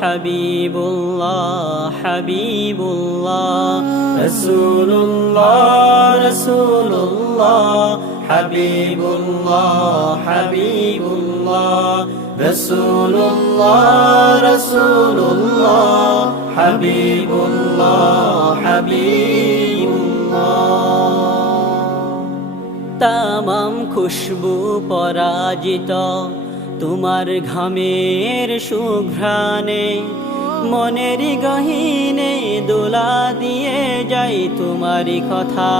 হাবিবুল্লাহ হাবিবুল্লাহ রাসূলুল্লাহ রাসূলুল্লাহ হাবিবুল্লাহ হাবিবুল্লাহ রাসূলুল্লাহ রাসূলুল্লাহ হাবিবুল্লাহ হাবিবুল্লাহ তামাম খুশবু পরাজিত তোমার ঘামের সুঘ্রাণে মনের গহীনে দোলা দিয়ে যাই তোমারি কথা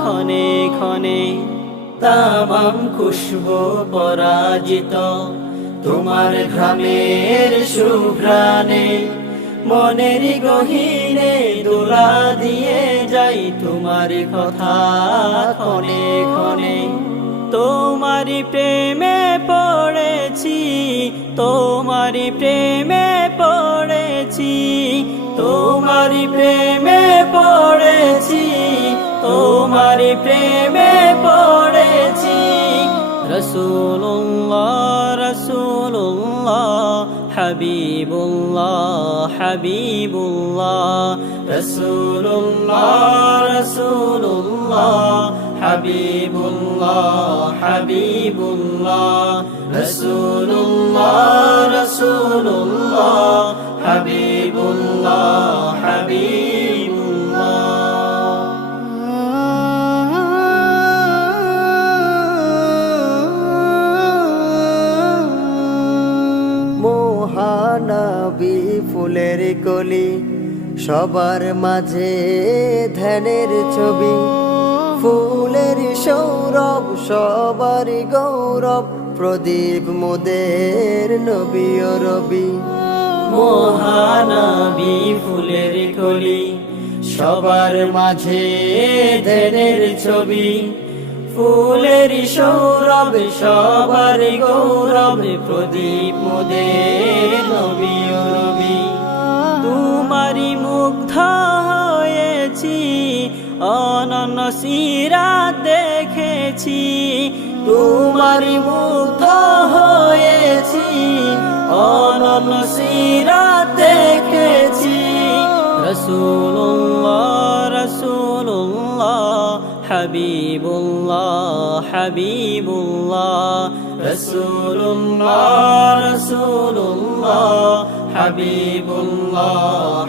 ক্ষণে ক্ষণে তামাম খুশবু পরাজিত তোমার ঘামের সুঘ্রাণে মনের গহীনে দোলা দিয়ে যাই তোমারি কথা ক্ষণে ক্ষণে তোমারি প্রেমে পড়েছি তোমারি প্রেমে পড়েছি তোমারি প্রেমে পড়েছি তোমারি প্রেমে পড়েছি রাসূলুল্লাহ রাসূলুল্লাহ হাবিবুল্লাহ হাবিবুল্লাহ রাসূলুল্লাহ রাসূলুল্লাহ হাবিবুল্লাহ হাবিবুল্লাহ রাসূলুল্লাহ রাসূলুল্লাহ হাবিবুল্লাহ হাবিবুল্লাহ মহানবী ফুলের কলি সবার মাঝে ধ্যানের ছবি ফুলের সৌরভ সবার গৌরব প্রদীপ মোদের নবী ও রবি মহানবী ফুলের কলি সবার মাঝে ধ্যানের ছবি ফুলের সৌরভ সবার গৌরব প্রদীপ মোদের নবী ও রবি তোমারি মুগ্ধ হয়েছি অনন্য সিরাত দেখেছি তোমারি মুগ্ধ হয়েছি অনন্য সিরাত দেখেছি রাসূলুল্লাহ রাসূলুল্লাহ হাবিবুল্লাহ হাবিবুল্লাহ রাসূলুল্লাহ রাসূলুল্লাহ হাবিবুল্লাহ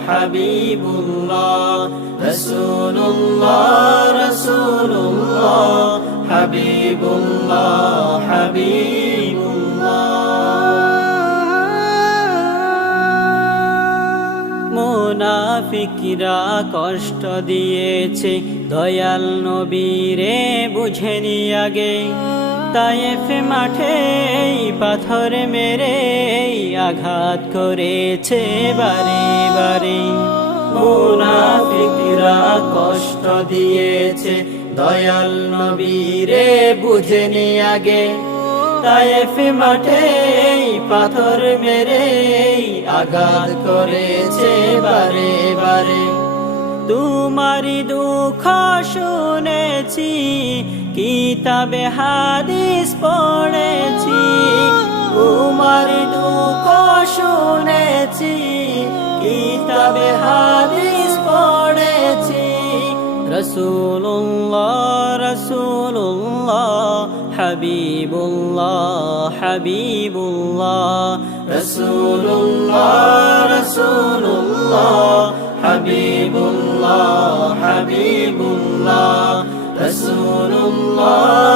হাবিবুল্লাহ রাসূলুল্লাহ রাসূলুল্লাহ হাবিবুল্লাহ হাবিবুল্লাহ মুনাফিকরা কষ্ট দিয়েছে দয়াল নবীরে বুঝেনি আগে তায়েফ মাঠে পাথর মেরে আঘাত করেছে বারে বারে মুনাফিকরা কষ্ট দিয়েছে দয়াল নবীরে বুঝেনি আগে তায়েফ মাঠে পাথর মেরে আঘাত করেছে বারে বারে তোমারি দুঃখ শুনেছি কিতাবে হাদিস পড়েছি তোমারি দুঃখ শুনেছি কিতাবে হাদিস পড়েছি রাসূলুল্লাহ রাসূলুল্লাহ হাবিবুল্লাহ হাবিবুল্লাহ রাসূলুল্লাহ রাসূলুল্লাহ হাবিবুল্লাহ হাবিবুল্লাহ রাসূলুল্লাহ